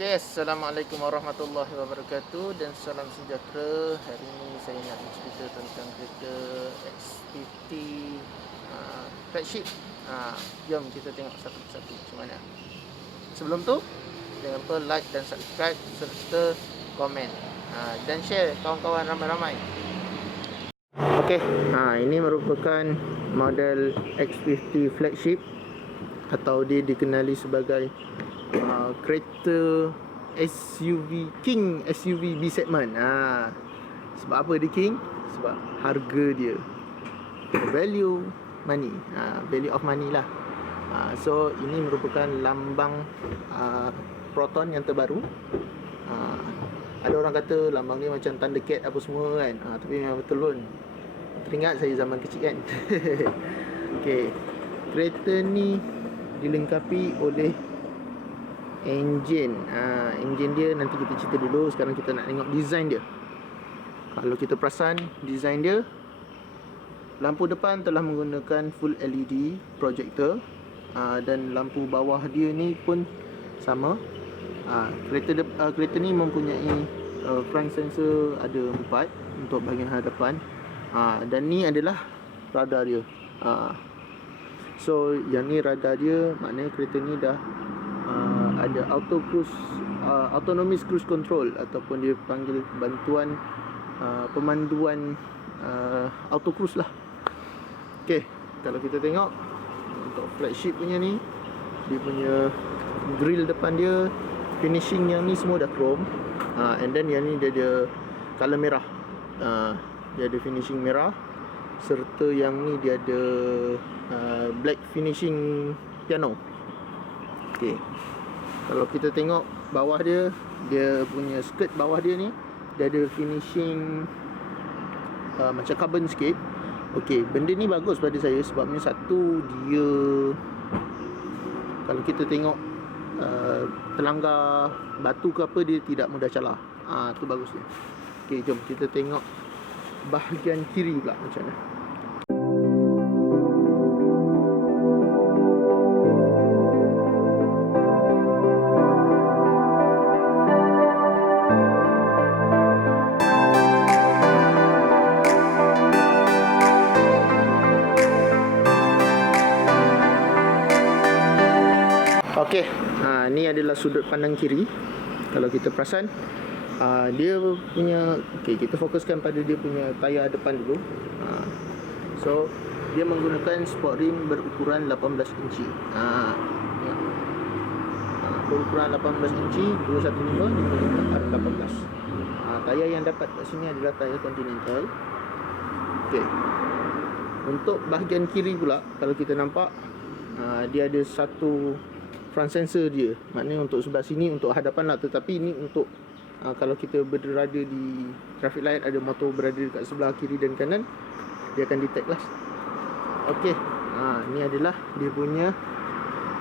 Okey, Assalamualaikum warahmatullahi wabarakatuh dan salam sejahtera. Hari ini saya nak bercerita tentang kereta X50 flagship. Jom kita tengok satu persatu macam mana. Sebelum tu, jangan lupa like dan subscribe serta komen dan share kawan-kawan ramai-ramai. Okey, ini merupakan model X50 flagship atau dia dikenali sebagai kereta SUV King SUV B segment. Sebab apa dia King? Sebab harga dia, value money, value of money lah. So ini merupakan lambang Proton yang terbaru. Ada orang kata lambang ni macam Thundercat apa semua kan, tapi memang betul pun. Teringat saya zaman kecil kan. Okay, kereta ni dilengkapi oleh enjin. Enjin dia nanti kita cerita dulu. Sekarang kita nak tengok design dia. Kalau kita perasan design dia, lampu depan telah menggunakan full LED projector, dan lampu bawah dia ni pun sama. Kereta ni mempunyai front sensor ada 4 untuk bahagian hadapan, dan ni adalah radar dia. So yang ni radar dia, maknanya kereta ni dah ada autonomous cruise control, ataupun dia panggil bantuan pemanduan auto cruise lah. Okey, kalau kita tengok untuk flagship punya ni, dia punya grill depan dia, finishing yang ni semua dah chrome, and then yang ni dia ada color merah. Dia ada finishing merah, serta yang ni dia ada black finishing piano. Okey, kalau kita tengok bawah dia, dia punya skirt bawah dia ni, dia ada finishing macam carbon sikit. Okey, benda ni bagus pada saya sebabnya satu, dia kalau kita tengok terlanggar batu ke apa, dia tidak mudah calar. Tu bagus dia. Okey, jom kita tengok bahagian kiri pula macam mana. Okey, ni adalah sudut pandang kiri. Kalau kita perasan, dia punya, okey, kita fokuskan pada dia punya tayar depan dulu. So dia menggunakan sport rim berukuran 18 inci. Ya. Berukuran 18 inci 215 dikalikan 18. Tayar yang dapat kat sini adalah tayar Continental. Okey, untuk bahagian kiri pula, kalau kita nampak, dia ada satu front sensor dia. Maknanya untuk sebelah sini untuk hadapan lah, tetapi ini untuk kalau kita berada di traffic light, ada motor berada dekat sebelah kiri dan kanan, dia akan detect lah. Okey, ni adalah dia punya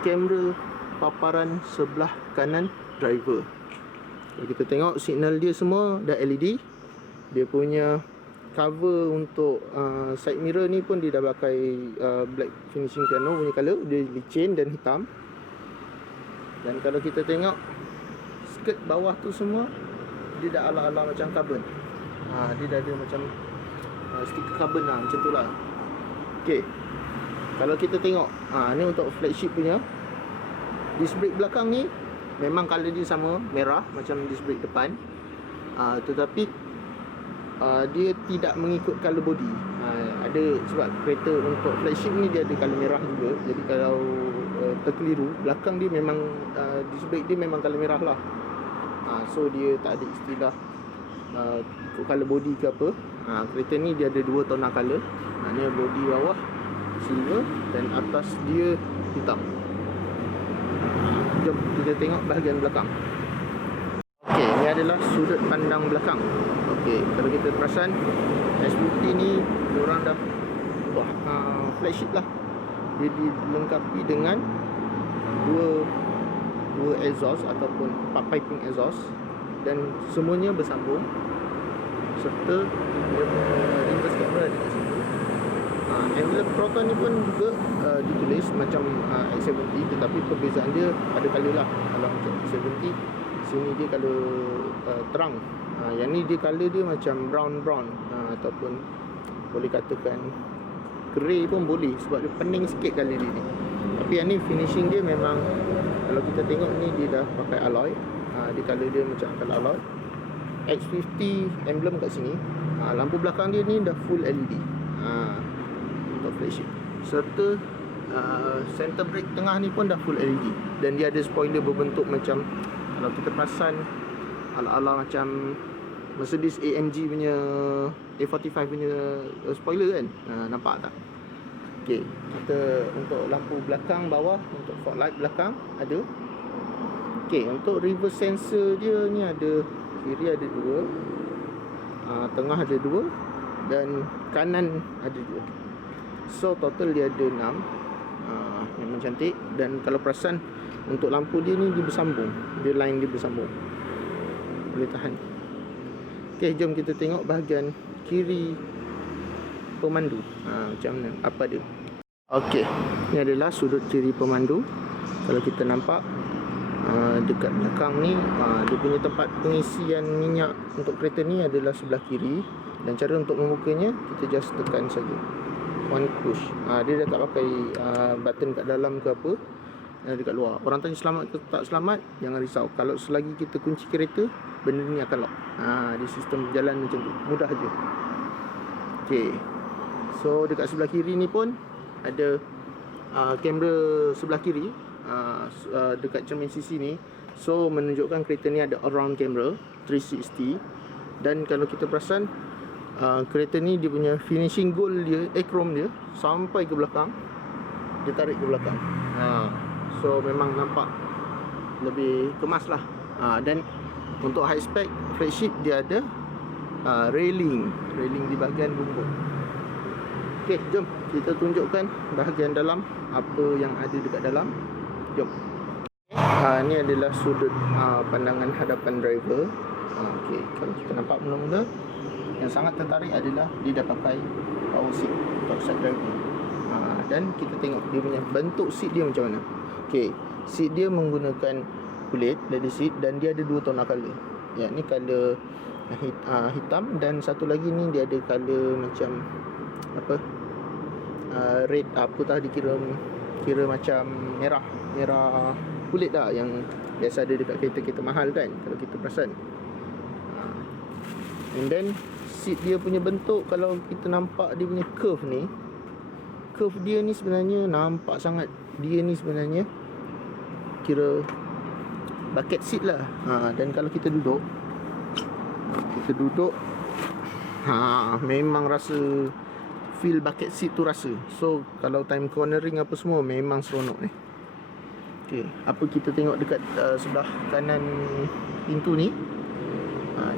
kamera paparan sebelah kanan driver. Kalau kita tengok signal dia semua dah LED. Dia punya cover untuk side mirror ni pun dia dah pakai black finishing piano punya colour. Dia licin dan hitam. Dan kalau kita tengok skirt bawah tu semua, dia dah ala-ala macam carbon. Dia dah ada macam stiker carbon lah, macam tu lah. Okey, kalau kita tengok, ni untuk flagship punya. Disc brake belakang ni memang colour dia sama, merah macam disc brake depan, tetapi dia tidak mengikut colour body. Ada sebab kereta untuk flagship ni dia ada colour merah juga. Jadi kalau terkeliru, belakang dia memang disc brake dia memang colour merah lah. So dia tak ada istilah ikut colour body ke apa. Kereta ni dia ada dua tona colour. Ni body bawah silver dan atas dia hitam. Jom kita tengok bahagian belakang. Okey, ini adalah sudut pandang belakang. Okey, kalau kita perasan S50 ni diorang dah flagship lah. Dia dilengkapi dengan dua exhaust ataupun piping exhaust, dan semuanya bersambung, serta dia reverse camera ada kat situ. Envelope Proton ni pun juga ditulis macam X70, tetapi perbezaan dia pada colour lah. Kalau macam X70 Sini dia color terang. Yang ni dia color dia macam brown ataupun boleh katakan grey pun boleh, sebab dia pening sikit color dia ni. Tapi yang ni finishing dia memang, kalau kita tengok ni dia dah pakai alloy. Dia color dia macam color alloy. X50 emblem kat sini. Lampu belakang dia ni dah full LED. Untuk flagship. Serta center brake tengah ni pun dah full LED. Dan dia ada spoiler berbentuk macam, kalau kita perasan, ala-ala macam Mercedes AMG punya A45 punya spoiler kan. Nampak tak? Okey, kita untuk lampu belakang bawah, untuk fog light belakang ada. Okey, untuk reverse sensor dia ni ada, kiri ada 2, tengah ada 2, dan kanan ada 2. So total dia ada 6. Memang cantik. Dan kalau perasan, untuk lampu dia ni dia bersambung, dia line dia bersambung, boleh tahan. Okey, jom kita tengok bahagian kiri pemandu. Macam mana, apa dia. Okey, ni adalah sudut kiri pemandu. Kalau kita nampak dekat belakang ni, dia punya tempat pengisian minyak untuk kereta ni adalah sebelah kiri. Dan cara untuk membukanya, kita just tekan saja, one push. Dia dah tak pakai button kat dalam ke apa, dekat luar. Orang tanya selamat ke tak selamat, jangan risau. Kalau selagi kita kunci kereta, benda ni akan lock. Dia sistem jalan macam tu, mudah je. Okey, so dekat sebelah kiri ni pun ada kamera sebelah kiri, dekat cermin sisi ni. So menunjukkan kereta ni ada around camera 360. Dan kalau kita perasan, kereta ni dia punya finishing gold dia, chrome dia sampai ke belakang, dia tarik ke belakang. So memang nampak lebih kemas lah. Dan untuk high spec flagship dia ada railing di bahagian bumbung. Okey, jom kita tunjukkan bahagian dalam, apa yang ada dekat dalam. Jom. Ni adalah sudut pandangan hadapan driver. Okey, kalau kita nampak mula-mula, yang sangat tertarik adalah dia dah pakai power seat untuk side driver. Dan kita tengok dia punya bentuk seat dia macam mana. Okey, seat dia menggunakan kulit leather seat, dan dia ada 2 tona color. Ya, ni color hitam, dan satu lagi ni dia ada color macam apa, red, apa tah dikira macam merah kulit dah, yang biasa ada dekat kereta-kereta mahal kan, kalau kita perasan. And then seat dia punya bentuk, kalau kita nampak dia punya curve dia ni sebenarnya nampak sangat, dia ni sebenarnya kira bucket seat lah. Dan kalau kita duduk, memang rasa feel bucket seat tu rasa. So kalau time cornering apa semua, memang seronok ni. Okey, apa kita tengok dekat sebelah kanan pintu ni,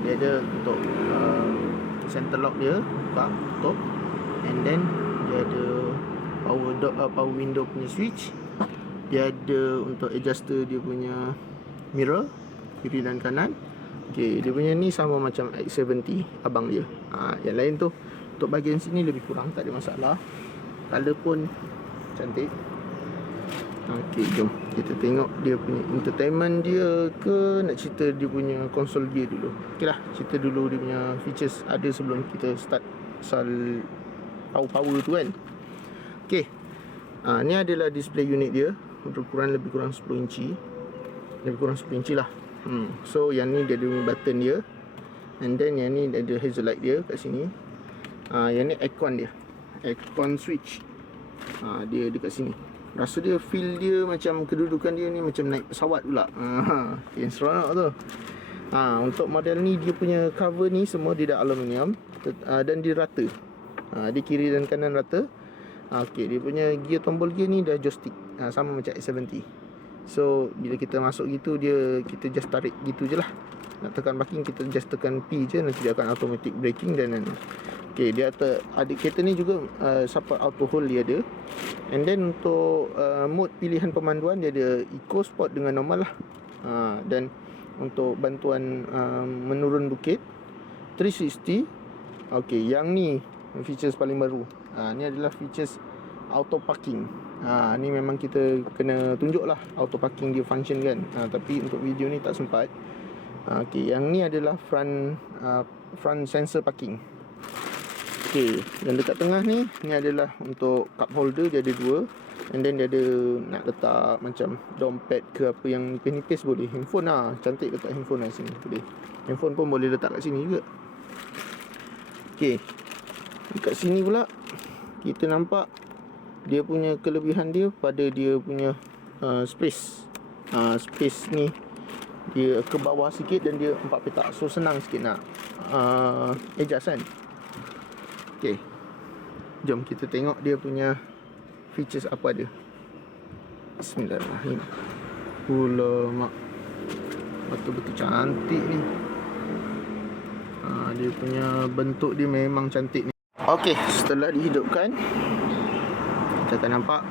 dia ada untuk center lock dia, buka, tutup. And then dia ada power window punya switch. Dia ada untuk adjuster dia punya mirror kiri dan kanan. Okey, dia punya ni sama macam X70 abang dia. Yang lain tu untuk bahagian sini lebih kurang, tak ada masalah. Color pun cantik. Okey, jom kita tengok dia punya entertainment dia ke, nak cerita dia punya konsol gear dulu. Okeylah, cerita dulu dia punya features ada sebelum kita start pasal power tu kan. Okey, ni adalah display unit dia, lebih kurang 10 inci. Lebih kurang 10 inci lah. So yang ni dia ada button dia, and then yang ni ada hazel light dia kat sini. Yang ni aircon dia, aircon switch. Dia dekat sini. Rasa dia, feel dia macam kedudukan dia ni macam naik pesawat pula. Yang seronok tu. Untuk model ni dia punya cover ni semua dia dah aluminium, dan dia rata. Dia kiri dan kanan rata. Okey, dia punya gear, tombol gear ni dah joystick, sama macam X70. So bila kita masuk gitu, kita just tarik gitu je lah. Nak tekan parking, kita just tekan P je, nanti dia akan automatic braking dan okey, dia ada kereta ni juga support auto hold dia ada. And then untuk mode pilihan pemanduan dia ada eco, sport dengan normal lah. Dan untuk bantuan menurun bukit 360. Okey, yang ni features paling baru. Ni adalah features auto parking. Ni memang kita kena tunjuk lah auto parking dia function kan. Tapi untuk video ni tak sempat. Okey, yang ni adalah front sensor parking. Okey, yang dekat tengah ni adalah untuk cup holder, dia ada 2. And then dia ada nak letak macam dompet ke apa yang nipis-nipis boleh. Handphone lah, cantik letak handphone lah sini boleh. Handphone pun boleh letak kat sini juga. Okey, dekat sini pula kita nampak dia punya kelebihan dia pada dia punya space. Space ni dia ke bawah sikit dan dia 4 petak. So senang sikit nak adjust kan. Okay, jom kita tengok dia punya features apa ada. Bismillahirrahmanirrahim. Ulamak, betul-betul cantik ni. Dia punya bentuk dia memang cantik ni. Okay, setelah dihidupkan, kita akan nampak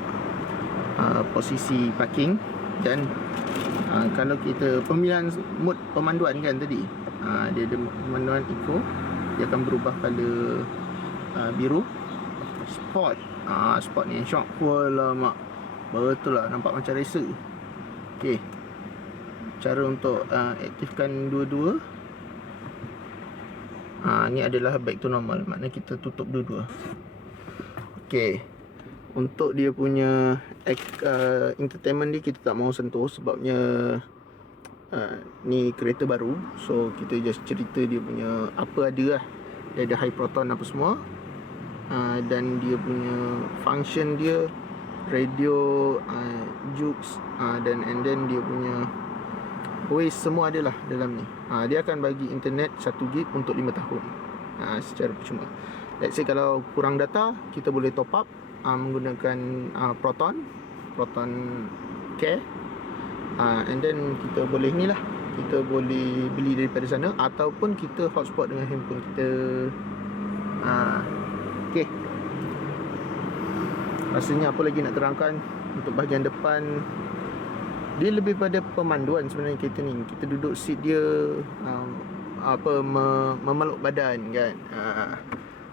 posisi parking. Dan kalau kita pemilihan mode pemanduan kan tadi, dia ada pemanduan eco. Dia akan berubah pada biru. Sport, sport ni shock. Walamak, betul lah, nampak macam racer. Okay, cara untuk aktifkan dua-dua, ni adalah back to normal, maknanya kita tutup dua-dua. Okay, untuk dia punya entertainment dia kita tak mahu sentuh sebabnya ni kereta baru. So kita just cerita dia punya apa ada lah. Dia ada high proton apa semua, dan dia punya function dia radio, jukes, dan and then dia punya Waze semua adalah dalam ni. Dia akan bagi internet 1 gig untuk 5 tahun secara percuma. Let's say kalau kurang data, kita boleh top up menggunakan Proton Care, and then kita boleh ni lah, kita boleh beli daripada sana ataupun kita hotspot dengan handphone kita. Okay, rasanya apa lagi nak terangkan. Untuk bahagian depan, dia lebih pada pemanduan sebenarnya kereta ni. Kita duduk seat dia memeluk badan kan.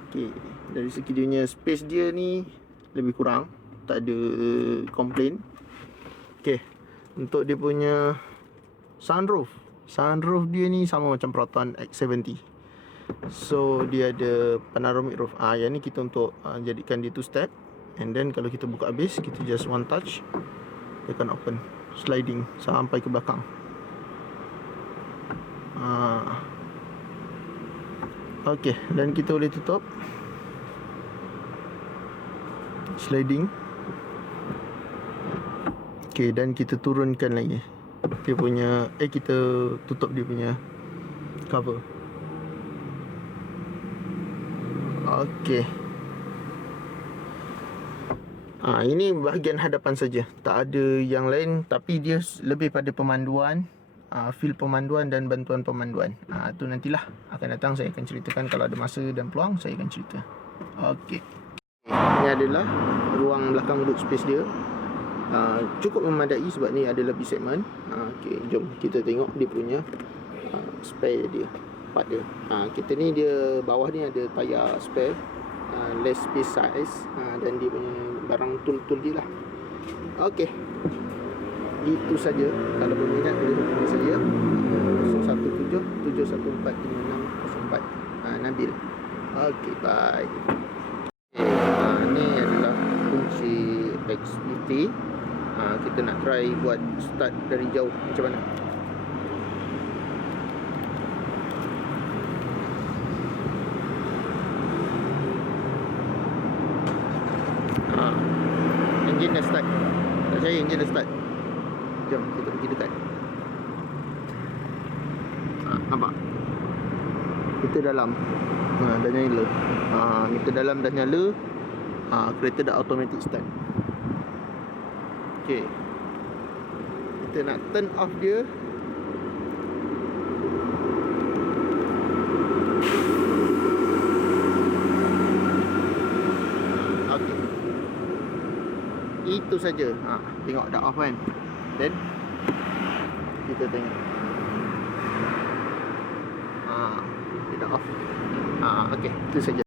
Okay, dari segi dia punya space dia ni lebih kurang, tak ada komplain. Okay, untuk dia punya sunroof dia ni sama macam Proton X70. So dia ada panoramic roof. Yang ni kita untuk jadikan dia 2 step. And then kalau kita buka habis, kita just one touch, dia akan open, sliding sampai ke belakang. Okay, dan kita boleh tutup, sliding. Okay, dan kita turunkan lagi dia punya, kita tutup dia punya cover. Okay, ini bahagian hadapan saja, tak ada yang lain. Tapi dia lebih pada pemanduan, feel pemanduan dan bantuan pemanduan. Tu nantilah akan datang, saya akan ceritakan. Kalau ada masa dan peluang, saya akan cerita. Okay, ini adalah ruang belakang boot space dia. Cukup memadai sebab ni adalah B segment. Okay, jom kita tengok dia punya spare dia, part dia. Kita ni dia bawah ni ada tayar spare, less space size, dan dia punya barang tool-tool dia lah. Okay, itu saja. Kalau berminat boleh hubungi saya 017 714 5604 Nabil. Okay, bye. Ni adalah kunci XPT. Kita nak try buat start dari jauh macam mana. Enjin dah start. Tak percaya, enjin dah start. Jom kita pergi dekat. Nampak? Kita dalam, dah nyala. Kita dalam dah nyala. Kereta dah automatic start. Okay, kita nak turn off dia. Okay, itu saja. Tengok dah off kan. Then kita tengok, dia dah off. Okay, itu saja.